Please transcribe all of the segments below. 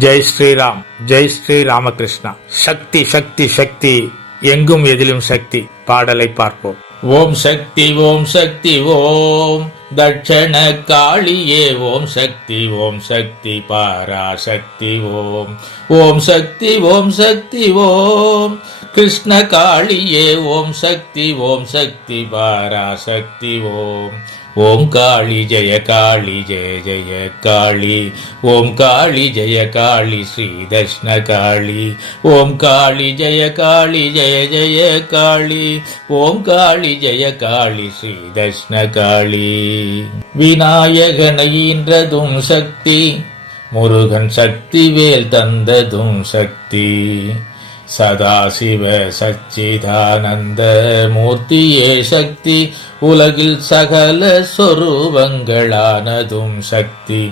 ஜெய் ஸ்ரீராம், ஜெய் ஸ்ரீ ராமகிருஷ்ணா. சக்தி சக்தி சக்தி, எங்கும் எதிலும் சக்தி. பாடலை பார்ப்போம். ஓம் சக்தி ஓம் சக்தி ஓம் தட்சண காளியே ஓம் சக்தி பராசக்தி ஓம். ஓம் சக்தி ஓம் கிருஷ்ண காளியே ஓம் சக்தி பராசக்தி ஓம். ஓம் காளி ஜெய காளி ஜெய ஜெய காளி. ஓம் காளி ஜெய காளி ஸ்ரீ தஷ்ண காளி. ஓம் காளி ஜெய காளி ஜெய ஜெய காளி. ஓம் காளி ஜெய காளி ஸ்ரீ தஷ்ண காளி. விநாயகனை ஈன்றதும் சக்தி, முருகன் சக்தி வேல் தந்ததும் சக்தி. சதாசிவ சச்சிதானந்த மூர்த்தியே சக்தி, உலகில் சகல சொரூபங்களானதும் சக்தி.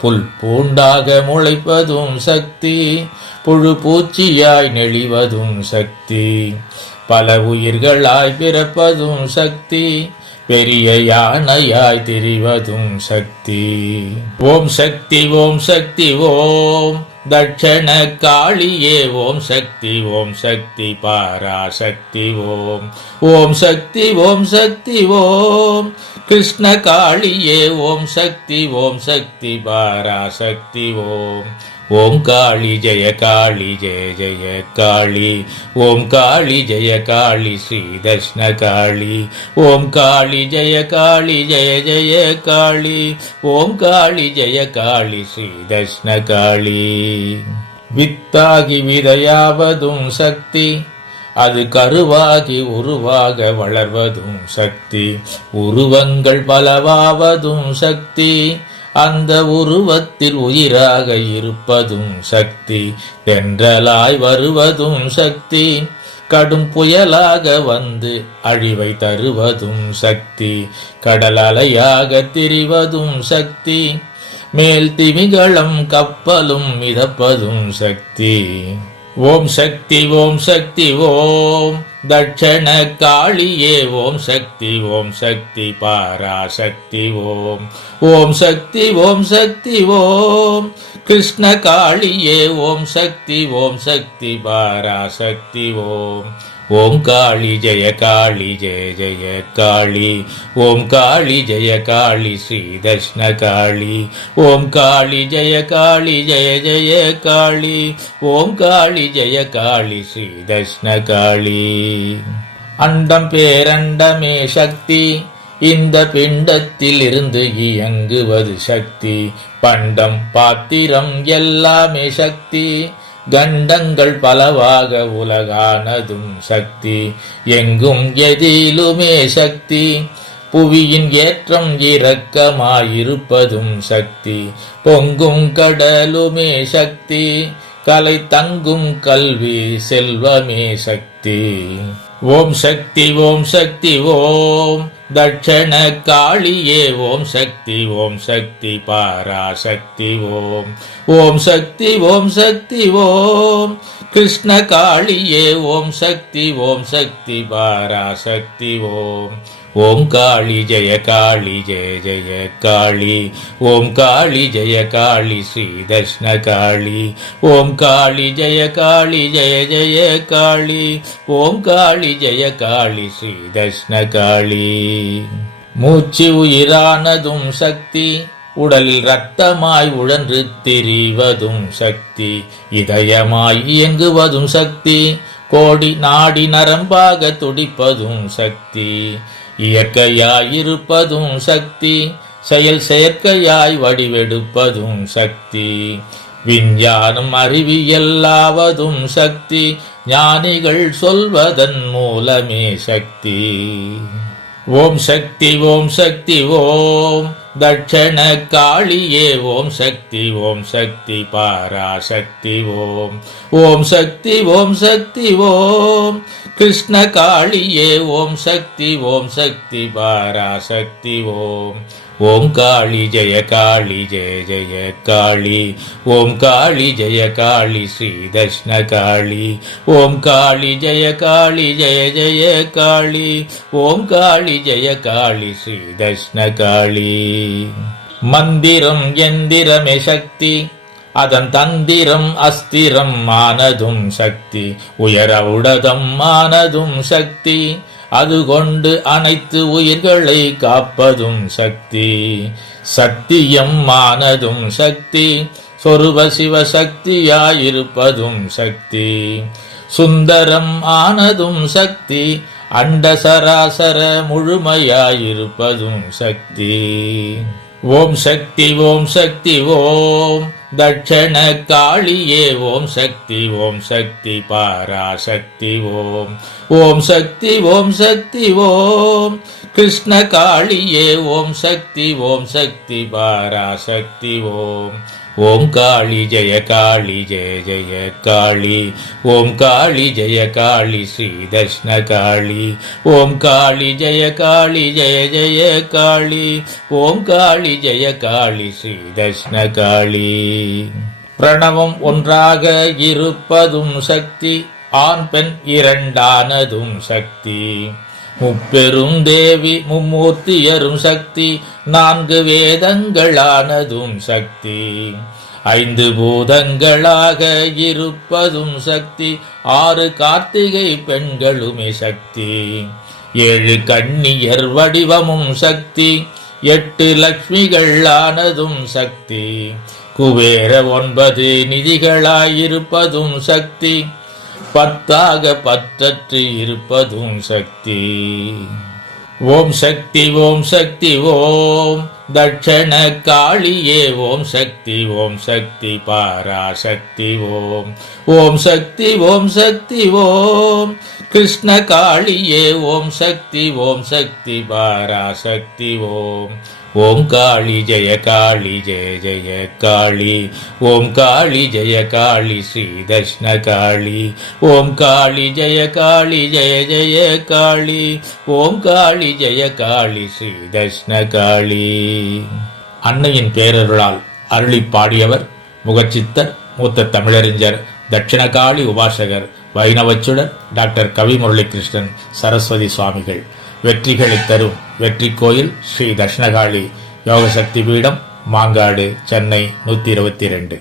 புல் பூண்டாக முளைப்பதும் சக்தி, புழு பூச்சியாய் நெளிவதும் சக்தி. பல உயிர்களாய் பிறப்பதும் சக்தி, பெரிய யானையாய் திரிவதும் சக்தி. ஓம் சக்தி ஓம் தட்சண காளியே ஓம் சக்தி பராசக்தி ஓம். ஓம் சக்தி ஓம் கிருஷ்ண காளியே ஓம் சக்தி பராசக்தி ஓம். ஓம் காளி ஜெய காளி ஜெய ஜெய காளி. ஓம் காளி ஜெய காளி ஸ்ரீ தஷ்ண காளி. ஓம் காளி ஜெய காளி ஜெய ஜெய காளி. ஓம் காளி ஜெய காளி ஸ்ரீ தஷ்ண காளி. வித்தாகி விதையாவதும் சக்தி, அது கருவாகி உருவாக வளர்வதும் சக்தி. உருவங்கள் பலவாவதும் சக்தி, அந்த உருவத்தில் உயிராக இருப்பதும் சக்தி. தென்றலாய் வருவதும் சக்தி, கடும் புயலாக வந்து அழிவை தருவதும் சக்தி. கடல் அலையாக திரிவதும் சக்தி, மேல் திமிங்கலம் கப்பலும் மிதப்பதும் சக்தி. ஓம் சக்தி ஓம் தட்சண காளியே ஓம் சக்தி பராசக்தி ஓம். ஓம் சக்தி ஓம் கிருஷ்ண காளியே ஓம் சக்தி பராசக்தி ஓம். ஓம் காளி ஜெய காளி ஜெய ஜெய காளி. ஓம் காளி ஜெய காளி ஸ்ரீ தஷ்ண காளி. ஓம் காளி ஜெய காளி ஜெய ஜெய காளி. ஓம் காளி ஜெய காளி ஸ்ரீ தஷ்ண காளி. அண்டம் பேரண்டமே சக்தி, இந்த பிண்டத்தில் இருந்து இயங்குவது சக்தி. பண்டம் பாத்திரம் எல்லாமே சக்தி, கண்டங்கள் பலவாக உலகானதும் சக்தி. எங்கும் எதிலுமே சக்தி, புவியின் ஏற்றம் இரக்கமாயிருப்பதும் சக்தி. பொங்கும் கடலுமே சக்தி, கலை தங்கும் கல்வி செல்வமே சக்தி. ஓம் சக்தி ஓம் தட்சண காளியே ஓம் சக்தி பராசக்தி ஓம். ஓம் சக்தி ஓம் கிருஷ்ண காளியே ஓம் சக்தி பராசக்தி ஓம். ஓம் காளி ஜெய காளி ஜெய ஜெய காளி. ஓம் காளி ஜெய காளி ஸ்ரீ தஷ்ண காளி. ஓம் காளி ஜெய காளி ஜெய ஜெய காளி. ஓம் காளி ஜெய காளி ஸ்ரீ தஷ்ண காளி. மூச்சு உயிரானதும் சக்தி, உடலில் இரத்தமாய் உழன்று திரிவதும் சக்தி. இதயமாய் இயங்குவதும் சக்தி, கோடி நாடி நரம்பாக துடிப்பதும் சக்தி. இயற்கையாயிருப்பதும் சக்தி, செயல் செயற்கையாய் வடிவெடுப்பதும் சக்தி. விஞ்ஞானம் அறிவியல்லாவதும் சக்தி, ஞானிகள் சொல்வதன் மூலமே சக்தி. ஓம் சக்தி ஓம் தட்சண காளியே ஓம் சக்தி பராசக்தி ஓம். ஓம் சக்தி ஓம் கிருஷ்ண காளியே ஓம் சக்தி பராசக்தி ஓம். ஓம் காளி ஜெய காளி ஜெய ஜெய காளி. ஓம் காளி ஜெய காளி ஸ்ரீ தஷ்ண காளி. ஓம் காளி ஜெய காளி ஜெய ஜெய காளி. ஓம் காளி ஜெய காளி ஸ்ரீ தஷ்ண காளி. மந்திரம் எந்திரமே சக்தி, அதன் தந்திரம் அஸ்திரம் ஆனதும் சக்தி, உயர உடதம் ஆனதும் சக்தி, அது கொண்டு அனைத்து உயிர்களை காப்பதும் சக்தி. சத்தியம் ஆனதும் சக்தி, சொருப சிவ சக்தியாயிருப்பதும் சக்தி. சுந்தரம் ஆனதும் சக்தி, அண்ட சராசர முழுமையாயிருப்பதும் சக்தி. ஓம் சக்தி ஓம் சக்தி ஓம் தட்சண காளியே ஓம் சக்தி பராசக்தி ஓம். ஓம் சக்தி ஓம் கிருஷ்ண காளியே ஓம் சக்தி பராசக்தி ஓம். ஓம் காளி ஜெய காளி ஜெய ஜெய காளி, ஓம் காளி ஜெய காளி ஸ்ரீ தட்சிண காளி, ஓம் காளி ஜெய காளி ஜெய ஜெய காளி, ஓம் காளி ஜெய காளி ஸ்ரீ தட்சிண காளி. பிரணவம் ஒன்றாக இருப்பதும் சக்தி, ஆண் பெண் இரண்டானதும் சக்தி. முப்பெரும் தேவி மும்மூர்த்தியரும் சக்தி, 4 வேதங்களானதும் சக்தி. 5 பூதங்களாக இருப்பதும் சக்தி, 6 கார்த்திகை பெண்களுமே சக்தி. 7 கன்னியர் வடிவமும் சக்தி, 8 லக்ஷ்மிகளானதும் சக்தி. குபேர 9 நிதிகளாயிருப்பதும் சக்தி, 10ஆக பற்றற்று இருப்பதும் சக்தி. ஓம் சக்தி ஓம் தட்சண காளியே ஓம் சக்தி பராசக்தி ஓம். ஓம் சக்தி ஓம் கிருஷ்ண காளியே ஓம் சக்தி பராசக்தி ஓம். ஓம் காளி ஜெய காளி ஜெய ஜெய காளி, ஓம் காளி ஜெய காளி ஸ்ரீ தட்சிண காளி, ஓம் காளி ஜெய காளி ஜெய ஜெய காளி, ஓம் காளி ஜெய காளி ஸ்ரீ தட்சிண காளி. அன்னையின் பேரருளால் அருளி பாடியவர் முகச்சித்தர், மூத்த தமிழறிஞர், தட்சிணகாளி உபாசகர், வைணவச்சுடர் டாக்டர் கவி முரளிகிருஷ்ணன் சரஸ்வதி சுவாமிகள். வெற்றிகளை தரும் வெற்றி கோயில் ஸ்ரீ தட்சிணகாளி யோகசக்தி பீடம், மாங்காடு, சென்னை 122.